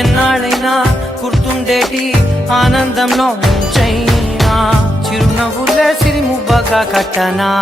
ఎన్నాళ్ళైనా గుర్తుండేటి ఆనందంలో ముంచైనా చిరునవ్వులే సిరిముబ్బగా కట్టనా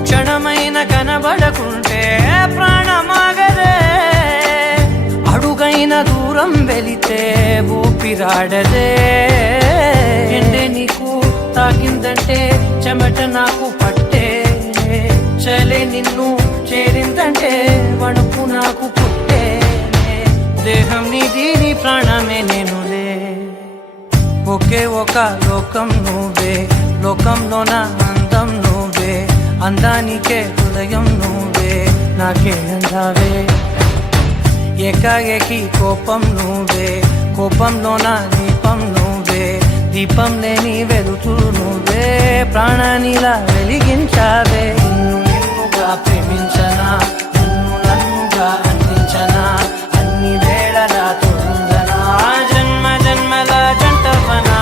క్షణమైన కనబడకుంటే ప్రాణమాగదే అడుగైన దూరం వెళితే ఊపిరాడదే ఎండే నీకు తాకిందంటే చెమట నాకు పట్టే చలే నిన్ను చేరిందంటే వణుకు నాకు పుట్టే దేహం నీది నీ ప్రాణమే నేనులే ఒకే ఒక లోకం నువ్వే లోకంలోన అందం నువ్వే అందానికే హృదయం నువ్వే నాకే అందావే ఏకాఏకి కోపం నువ్వే కోపంలోన దీపం నువ్వే దీపం లేని వెలుతురు నువ్వే ప్రాణానిలా వెలిగించావే నిన్ను నిన్నుగా ప్రేమించనా నిన్ను నన్నుగా అందించనా అన్ని వేళలా తోందనా జన్మ జన్మల జంటవనా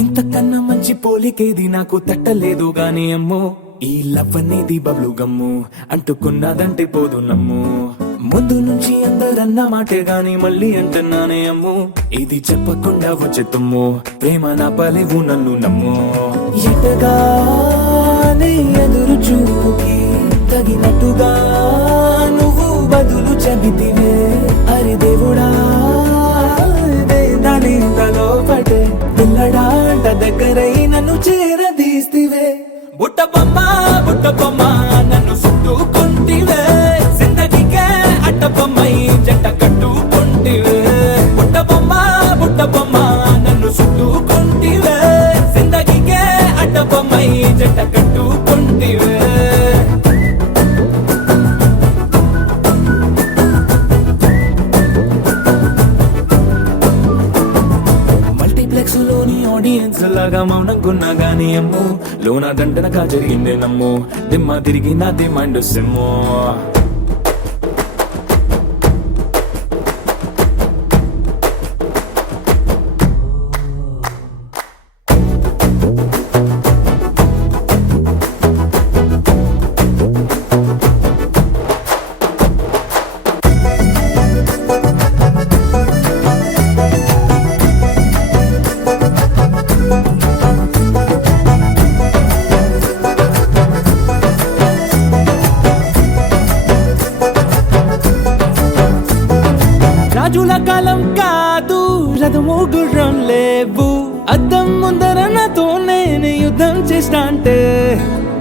ఇంతకన్నా మంచి పోలికేది నాకు తట్టలేదు గాని అమ్మో ఈ లవ్ అనేది బబ్లు గమ్ము అంటుకున్నదంటే పోదు నమ్ము ముందు నుంచి అందరన్న మాటే గాని మళ్ళీ అంటున్నానే అమ్ము ఇది చెప్పకుండా వచ్చే తుమ్ము ప్రేమ నా పలేవు నన్ను నమ్ము ఎటగానే ఎదురు చూకి తగినట్టుగా నువ్వు బదులు చెబితివే అరి దేవుడా దానిలో పడే పిల్లడాంట దగ్గరై నన్ను చేరదీస్తివే బుట్ట బొమ్మ నన్ను చుట్టుకుంటివే జిందగీకే అట్ట బొమ్మై జంట కట్టుకుంటివే బుట్ట బొమ్మ నన్ను చుట్టుకుంటివే జిందగీకే అట్ట బొమ్మై జంట కట్టుకుంటివే ఆడియన్స్ లాగా మౌనంకున్నా గానీ అమ్ము లోన దండనగా జరిగిందే నమ్ము దిమ్మ తిరిగి నాది మైండ్ సిమ్ము రాజుల కాలం కాదు రథము గుర్రం లేవు అద్దం ముందర నాతో నేను యుద్ధం చేస్తా అంటే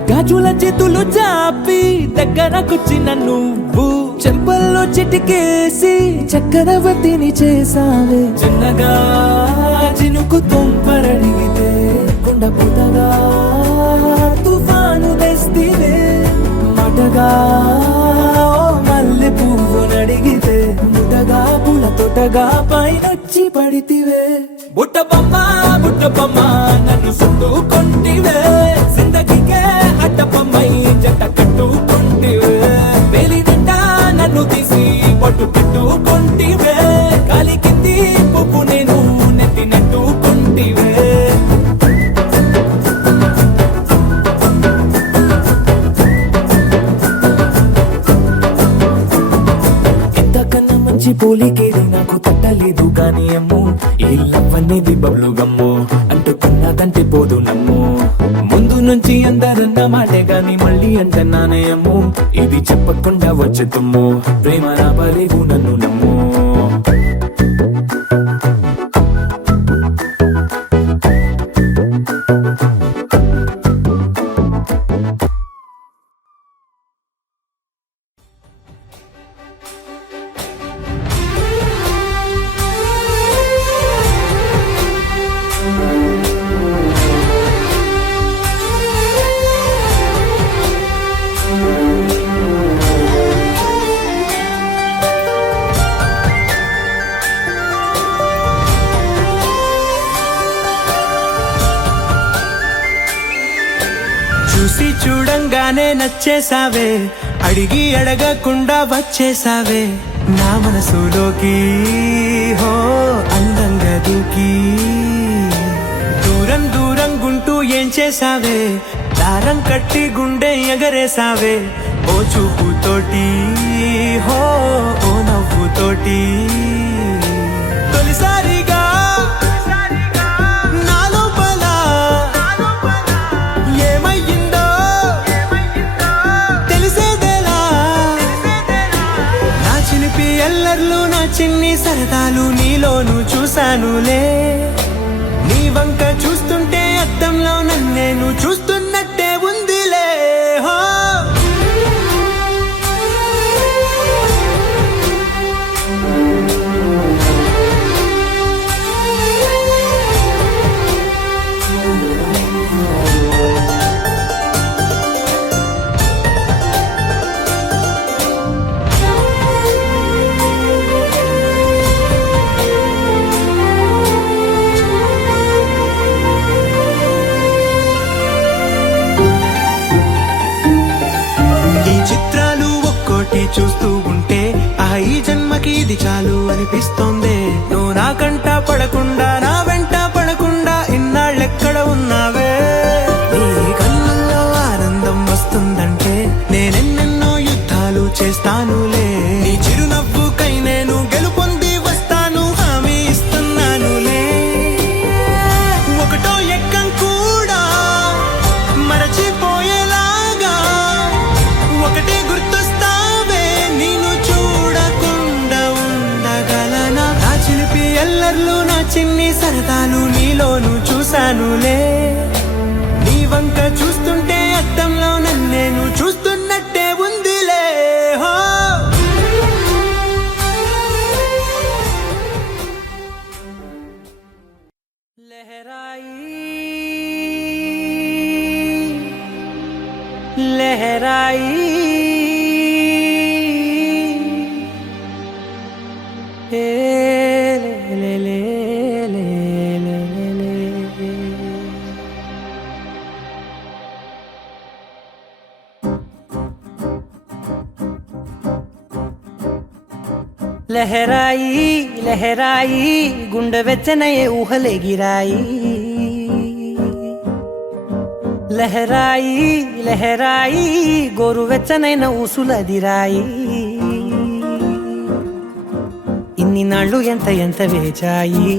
గాజుల చేతులు చాపి దగ్గరకొచ్చిన నువ్వు చెంపల్లో చిటికేసి చక్రవర్తిని చేసావే చిన్నగా చినుకు తుంపరడిగితే కుండపుతగా తుఫాను తెస్తివే మాటగా మల్లె పువ్వు నడిగితే ముటగా పుల తొటగా పైనొచ్చి పడితివే బుట్ట బొమ్మ నన్ను చుట్టుకుంటివే జిందగీకే అట్ట బొమ్మై జంట కట్టుకుంటివే వేలి నిండా నన్ను తీసి పట్టు పెట్టుకుంటివే కాలి కింది పువ్వు నేను నెత్తి నెట్టుకుంటివే పోలికేది నాకు తట్టలేదు గాని అమ్ము ఈ లవ్ అనేది బబ్లు గమ్ము అంటుకున్నదంటే పోదు నమ్ము ముందు నుంచి అందరన్న మాటే గాని మళ్ళీ అంటున్నానే అమ్ము ఇది చెప్పకుండా వచ్చే తుమ్ము ప్రేమ నా పలేవు నన్ను నమ్ము చూడంగానే నచ్చేసావే, అడిగి అడగకుండా వచ్చేసావే నా మనసులోకి. హో అందంగా దూకి దూరం దూరం గుంటూ ఏం చేసావే, దారం కట్టి గుండె ఎగరేసావే ఓ చూపుతోటి. హో ఓ నవ్వుతోటి తొలిసారిగా నా లోపల ఏమయ్యిందో తెలిసేదేలా. నా చిలిపి ఎల్లర్లు నా చిన్ని సరదాలు నీలోను చూశానులే. నీ వంక చూస్తుంటే అద్దంలో నన్నేను చూస్తున్నట్టే ఉందిలే. హో చూస్తూ ఉంటే ఈ జన్మకి ఇది చాలు అనిపిస్తోంది. నువ్వు నా కంట పడకుండా నా వెంట పడకుండా ఇన్నాళ్ళెక్కడ ఉన్నావే. నీ కళ్ళల్లో ఆనందం వస్తుందంటే నేనెన్నెన్నో యుద్ధాలు చేస్తానులే. నీ చిరునవ్వుకై నేను గెలుపొంది వస్తాను హామీ ఇస్తున్నానులే. ఒకటో ఎక్కం కూడా మరచిపోయేలాగా ఒకటే గుర్తొస్తా. ఎల్లర్లు నా చిన్ని సరదాలు నీలోను చూశానులే. నీ వంక చూస్తుంటే అద్దంలో నన్నేను చూస్తున్నట్టే ఉందిలే. హో లహరాయి లహరాయి లహరాయి లహరాయి గుండె వెచ్చనయే ఊహలే గిరాయి. లహరాయి లహరాయి గోరు వెచ్చనైన ఊసులదిరాయి. ఇన్ని నాళ్ళు ఎంత ఎంత వేచాయి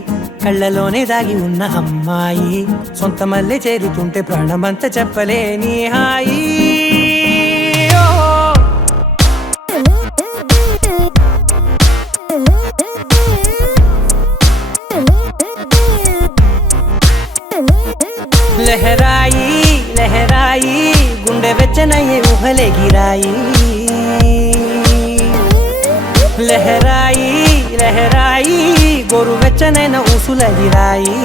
కళ్ళలోనే దాగి ఉన్న అమ్మాయి. సొంత మల్లె చేరుతుంటే ప్రాణమంత చెప్పలేని హాయి. లహరాయి లహరాయి గుండె వెచ్చనయ్యే ఊహలే గిరాయి. లహరాయి లహరాయి గోరు వెచ్చనైన ఊసులదిరాయి.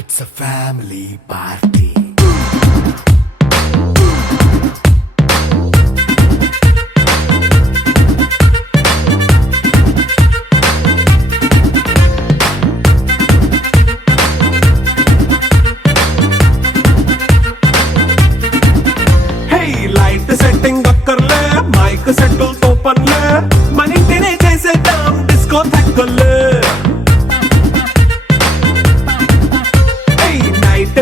It's a family party. Hey, light setting akkarle, mic settle to panle, manintine chesedam disco thakkale.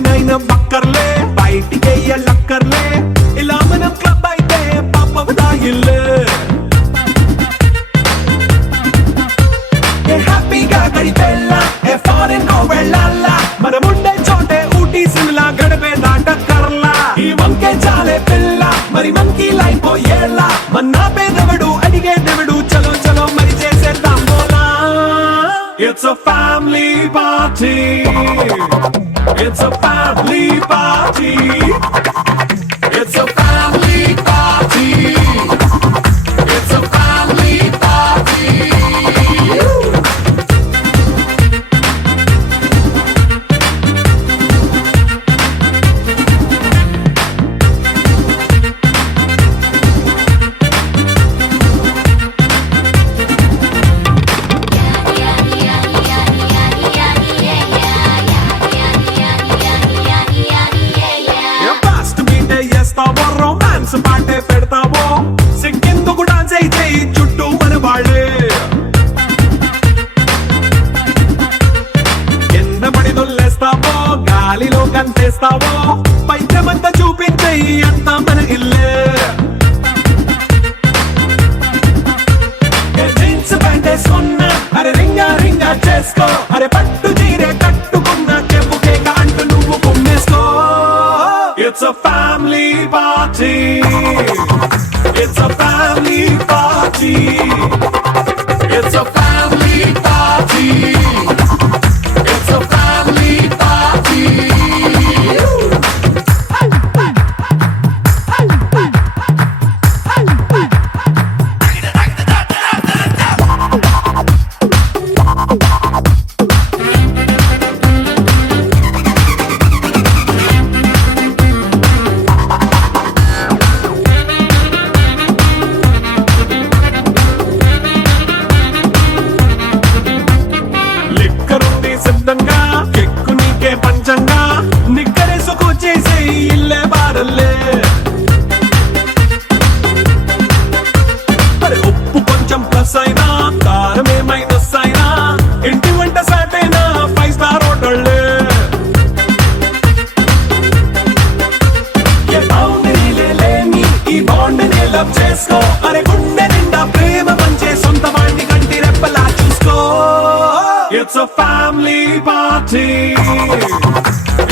నైన బక్కర్లే బయటికి లక్కర్లే ఇలా మనం క్లబ్ అయితే పాప దాయిల్లే. హ్యాపీగా గడిపెళ్ళ ఏ ఫారెన్ నో వెళ్ళాల మనముండే చోటే ఊటీ సిమ్లా గడిపే దాటక్కర్లా. ఈ వంకే చాలే పిల్ల మరి మంకీ లైఫ్ ఏళ్ళ మన్నా పేదవడు అడిగే దేవుడు చలో చలో మరి చేసేద్దాం బోలా. It's a family party. It's a family party. It's a family party. It's a family party. Dance పాటే పెడతావో సిగ్గెందుకు డాన్స్ అయితే చుట్టూ మన వాళ్ళే కింద పడి దొల్లేస్తావో గాలిలో కంటేస్తావో పైచమంతా చూపించే అంతా మన ఇల్లే జీన్స్ ప్యాంటేసుకున్నా అరే రింగా రింగా చేసుకో అరే పట్టు చీరే కట్టుకున్నా చెప్పు కేక అంటూ నువ్వు కుమ్మేసుకో It's a family party. It's a family party. It's a family party. It's a family party. లిక్కరుంది సిద్ధంగా కెక్కు నీకే పంచంగా నిక్కరేసుకొచ్చేసే ఇల్లే బారల్లే మరి ఉప్పు కొంచెం ప్లస్ అయినా కారమే మైనస్ అయినా ఇంటి వంట సాటైనా 5 స్టార్ హోటళ్ళే ఏ బౌండరీలే లేని ఈ బాండ్ని లవ్ చేసుకో అరే గుండె నిండా ప్రేమ పంచే సొంత వాణ్ణి కంటి రెప్పలా చూసుకో It's a family party.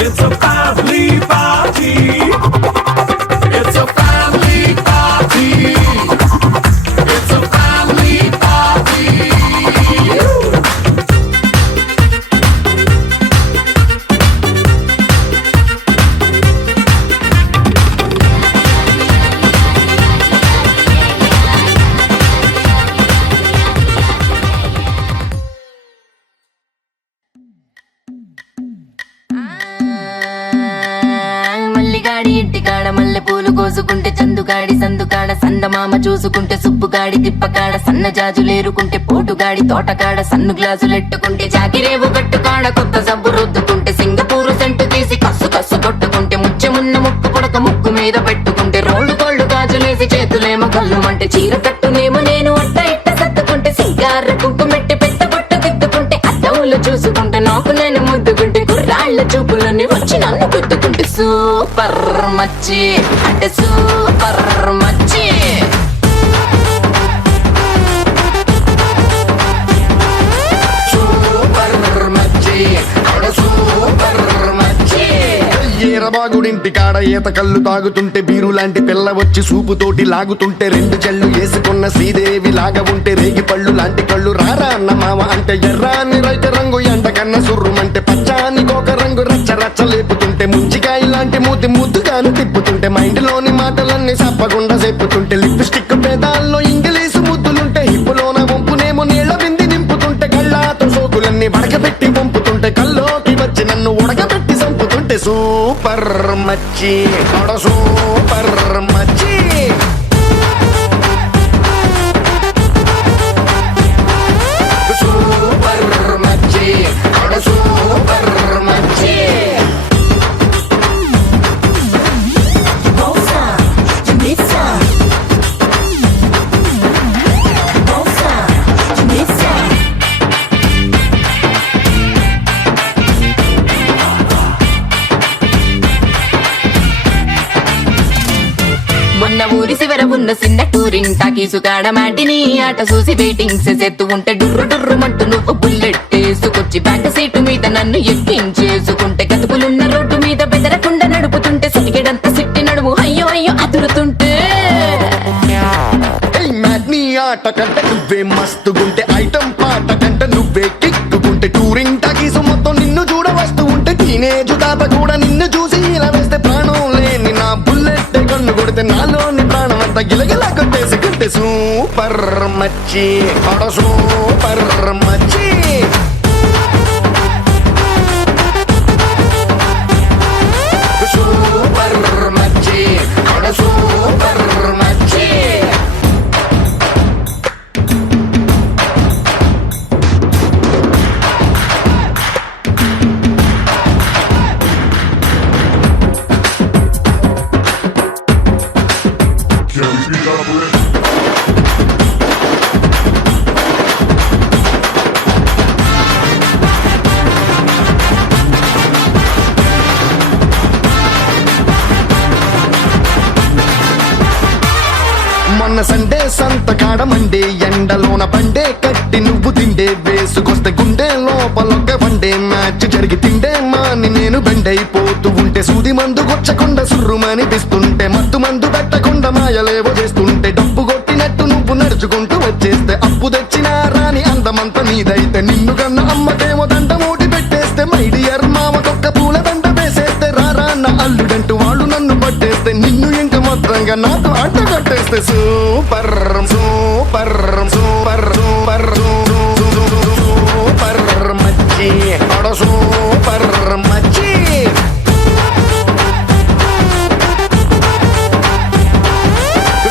It's a family party. It's a family party. It's a family party. మల్లిగాడి ఇంటికాడ మల్లె పూలు కోసుకుంటే చందుగాడి సందుకాడ సందమామ చూసుకుంటే సుబ్బుగాడి తిప్పకాడ సన్న జాజులేరుకుంటే పోటుగాడి తోటకాడ సన్ను గ్లాసులెట్టుకుంటే జాకిరేవు గట్టుకాడ కొత్త సబ్బు రుద్దుకుంటే సింగపూరు సెంటు తీసి కస్సు కస్సు కొట్టుకుంటే ముచ్చెమున్న ముక్కు పొడక ముక్కు మీద పెట్టుకుంటే రోళ్ళు గోళ్ళు గాజులేసి చేతులేమో కళ్ళుమంటే చీర కట్టునేమో నేను అట్ట ఇట్ట సత్తుకుంటే సింగార కుంకుమెట్టి పెట్ట బొట్టు దిద్దుకుంటే అద్దవులు చూసుకుంటే నాకు నేను ముద్దుకుంటే కుర్రాళ్ళ చూపులన్నీ వచ్చి నన్ను గుద్దుకుంటే సూపర్ మచ్చి అంటే సూపర్ మచ్చి సూపర్ మచ్చి అంటే సూపర్ మచ్చి ఈరబాగుడింటి కాడ ఈత కళ్ళు తాగుతుంటే బీరు లాంటి పిల్ల వచ్చి సూపుతోటి లాగుతుంటే 2 చెళ్ళు వేసుకున్న శ్రీదేవి లాగా ఉంటే రేగి పళ్ళు లాంటి కళ్ళు రారా అన్న మామ అంటే ఎర్రాని రైత రంగు ఎండ కన్న సుర్రుమంటే పచ్చాని కోక రంగు రచ్చ రచ్చ లేపుతుంటే ముంచికాయ లాంటి మూతి ముద్దుగాను తిప్పుతుంటే మైండ్లోని మాటలన్నీ సప్పకుండా చెప్పుతుంటే లిప్స్టిక్ పేదాల్లో ఇంగ్లీషు ముద్దులుంటే హిప్పులోన వంపునేమో నీళ్ళ బింది నింపుతుంటే కళ్ళాతో సోకులన్నీ వడకబెట్టి వంపుతుంటే కల్లోకి వచ్చి నన్ను ఉడకబెట్టి చంపుతుంటే సూపర్ మచ్చి అడ సూపర్ మచ్చి సూపర్ మచ్చి అంటే సూపర్ మచ్చి మొన్న ఊరి శివర ఉన్న చిన్న టూరింగ్ టాకీసు కాడ మాటిని ఆట చూసి వెయిటింగ్ చేసేత్తు ఉంటే డుర్రు డుర్రు మంటూ నువ్వు బుల్లెట్ వేసుకొచ్చి బ్యాక్ సీటు మీద నన్ను ఎక్కించేసుకుంటే గతుకులున్న రోడ్డు మీద బెదరకుండా నడుపుతుంటే సిటికెడంతా సిట్టి నడుము అయ్యో అయ్యో అదురుతుంటే నీ ఆట కంటే నువ్వే మస్తుగుంటే ఐటమ్ పాట కంటే నువ్వే కిక్కుకుంటే టూరింగ్ టాకీసు మొత్తం నిన్ను చూడ వస్తూ ఉంటే టీనేజ్ తాత కూడా నిన్ను చూసి ఇలా వేస్తే ప్రాణం లేని నా బుల్లెట్ కన్ను కొడితే నాలోని ప్రాణం అంతా గిలగిలా కొట్టేసుకుంటే సూపర్ మచ్చి అడ సూపర్ మచ్చి సూపర్ మచ్చి అంటే సూపర్ మచ్చి మొన్న సండే సంతకాడ మండే ఎండలోన పండే కట్టి నువ్వు తిండే వేసుకొస్తే గుండె లోపలొక్క వండే మ్యాచ్ జరిగి తిండే మాని నేను బెండైపోతూ ఉంటే సూది మందు గొచ్చకుండా సుర్రుమనిపిస్తుంటే మత్తు మందు పెట్టకుండా మాయలేవో చేస్తుంటే డబ్బు కొట్టినట్టు నువ్వు నడుచుకుంటూ వచ్చేస్తే అప్పు తెచ్చినా రాని అందమంతా నీదైతే నిన్ను కన్న అమ్మకేమో దండ మూటి పెట్టేస్తే మైడియర్ మామకొక్క పూల దండ వేసేస్తే రారా అన్న అల్లుడంటూ వాళ్ళు నన్ను పట్టేస్తే నిన్ను ఇంక మాత్రంగా నాతో అంట కట్టేస్తే super super super super super మచ్చి అడ సూపర్ మచ్చి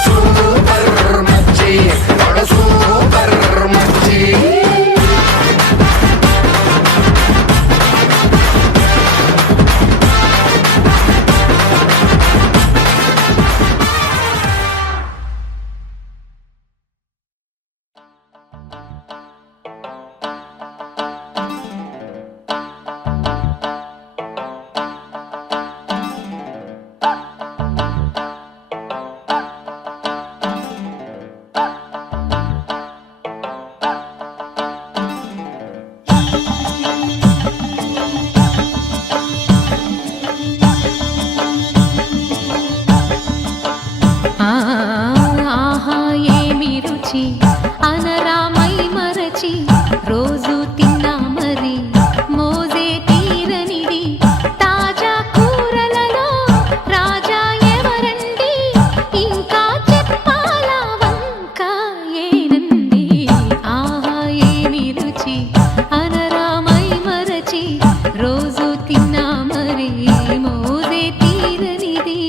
సూపర్ మచ్చి అడ సూపర్ మచ్చి ఆహా ఏమి రుచి అనరామై మరచి రోజు తిన్నా మరి మోజే తీరనిది తాజా కూరలలో రాజా ఎవరండి ఇంకా చెప్పాలా వంక ఏనండి ఆహా ఏమి రుచి అనరామై మరచి రోజు తిన్నా మరి మోజే తీరనిది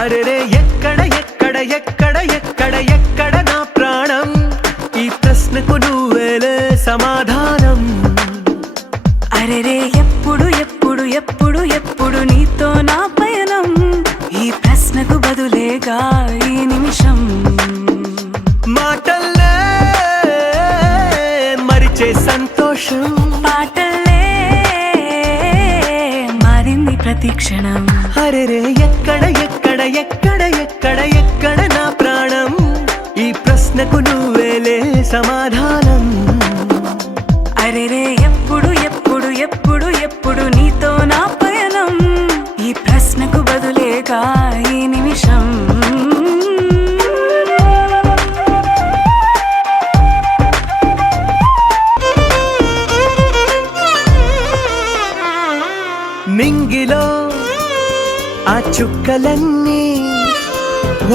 అరెరే ఎక్కడ ఎక్కడ ఎక్కడ ఎక్కడ ఎక్కడ నా ప్రాణం ఈ ప్రశ్నకు నువ్వేలే సమాధానం అరెరే ఎప్పుడు ఎప్పుడు ఎప్పుడు ఎప్పుడు నీతో నా పయనం ఈ ప్రశ్నకు బదులేగా ఈ నిమిషం మాటల్లే మరిచే సంతోషం పాటలే మారింది ప్రతి క్షణం అరెరే ఎక్కడ ఎక్కడ ఎక్కడ ఎక్కడ ఎక్కడ నా ప్రాణం ఈ ప్రశ్నకు నువ్వేలే సమాధానం అరెరే ఎప్పుడు ఎప్పుడు ఎప్పుడు ఎప్పుడు నీతో నా పయనం ఈ ప్రశ్నకు బదులేగా ఈ నిమిషం మింగిలో ఆ చుక్కలన్నీ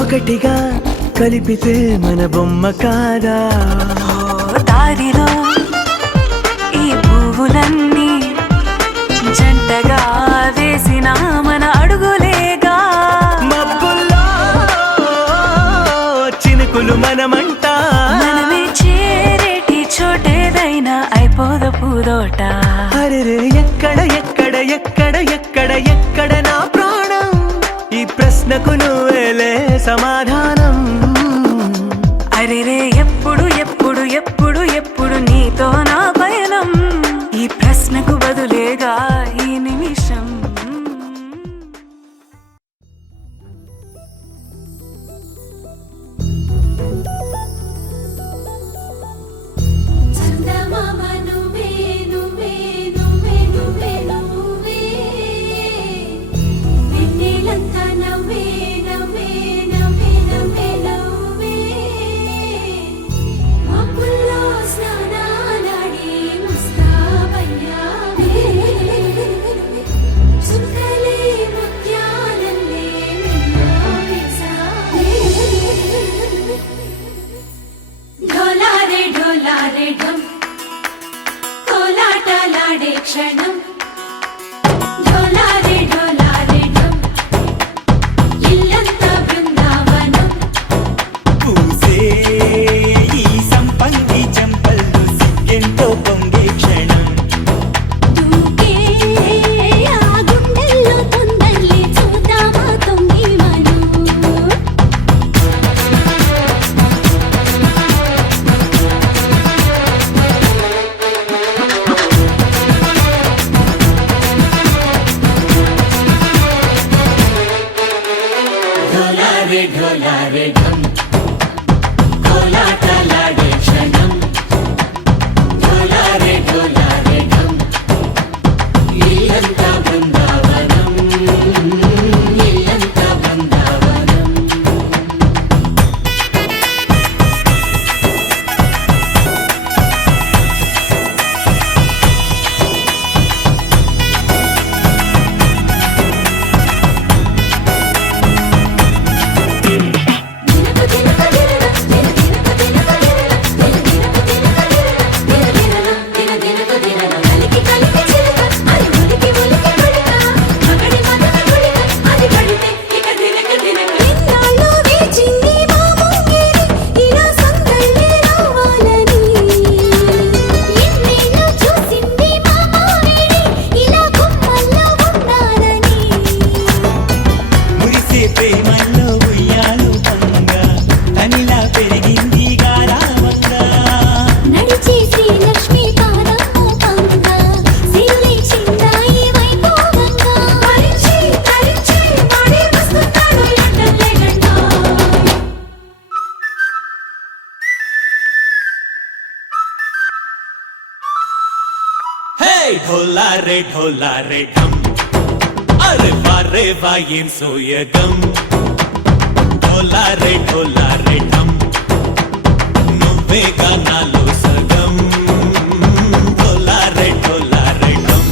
ఒకటిగా కలిపితే మన బొమ్మ కాదా దారిలో ఈ పువ్వులన్నీ జంటగా వేసిన మన అడుగులేగా మబ్బుల్లో చినుకులు మనమంట మనమే చేరేటి చోటేదైనా అయిపోద పూదోట అరెరే ఎక్కడ ఎక్కడ ఎక్కడ ఎక్కడ ఎక్కడ నా ప్రాణం ఈ ప్రశ్నకు నువ్వేలే సమాధానం అరెరే ఎప్పుడు ఎప్పుడు ఎప్పుడు ఎప్పుడు నీతో నా పయనం ఈ ప్రశ్నకు బదులేగా ఈ నిమిషం చందమామ నువ్వే నువ్వే నువ్వే నువ్వే నువ్వే వెన్నెలంతా నవ్వే నవ్వే నవ్వే నవ్వే ढोला रे ढम अरे वाह ఏం సోయగం ढोला रे ढम నువ్వేగా నాలో సగం ढोला रे ढम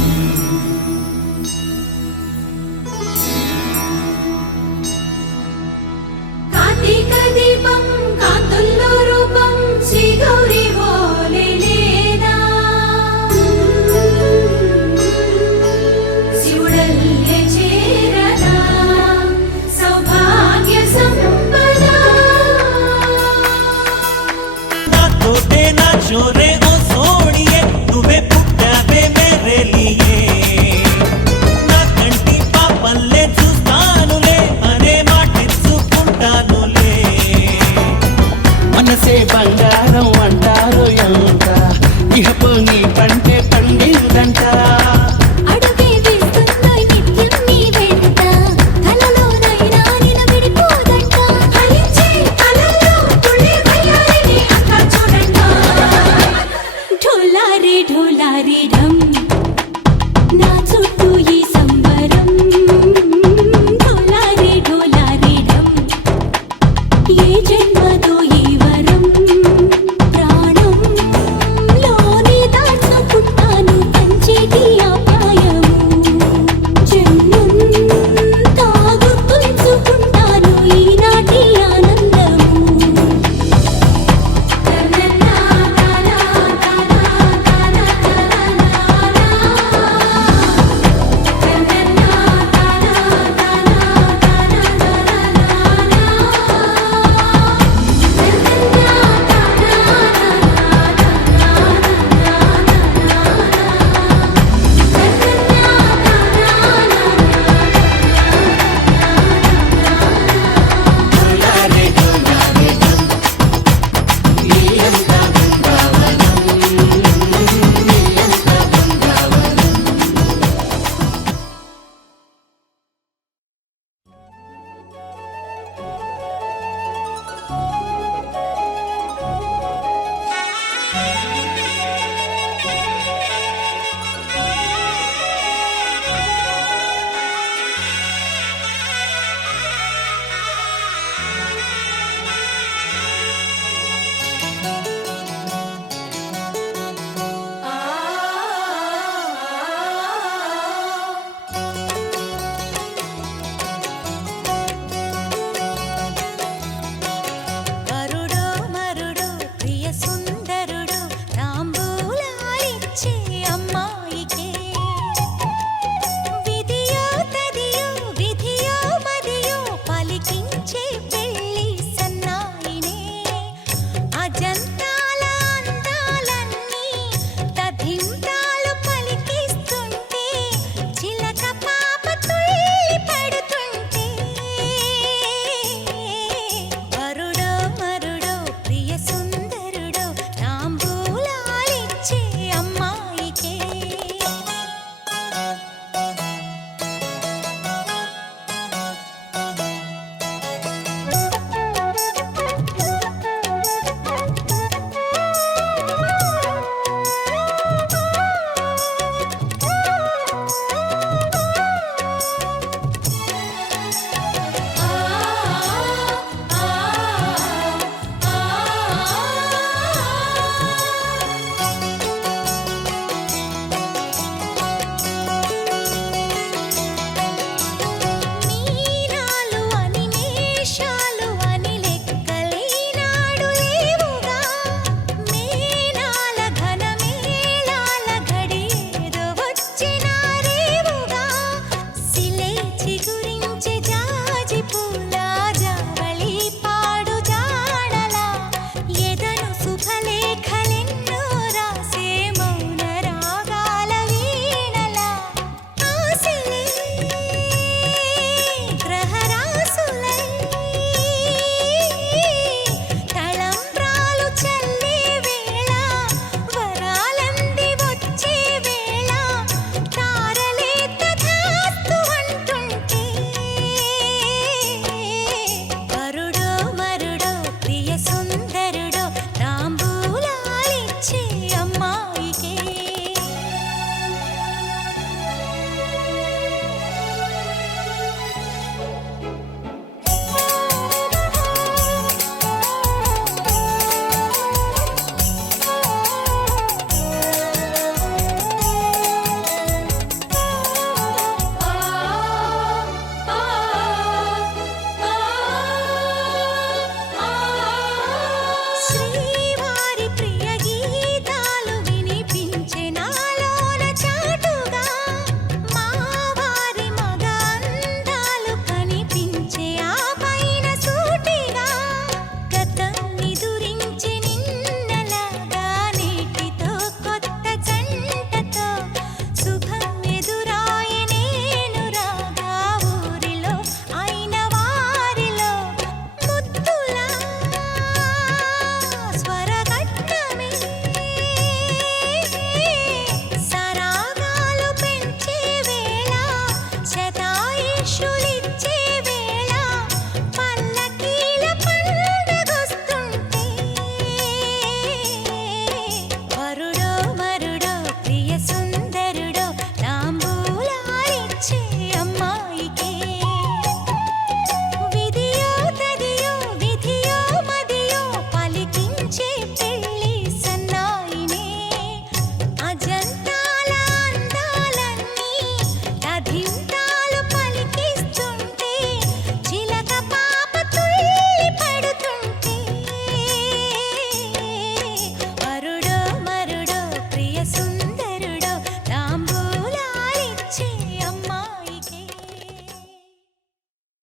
కార్తీక దీపం కాంతుల్లో రూపం శ్రీ గౌరీ ఓలే లేదా శివుడల్లే చేరదా సౌభాగ్య సంపద నాతోటే నా చోరే ఓ సోడియే నువ్వే పుట్టావే మేరే లియే నా కంటి పాపల్లే చూస్తానులే అనే మాటిచ్చుకుంటానులే మనసే బంగారం అంటారు ఎంత ఇహపు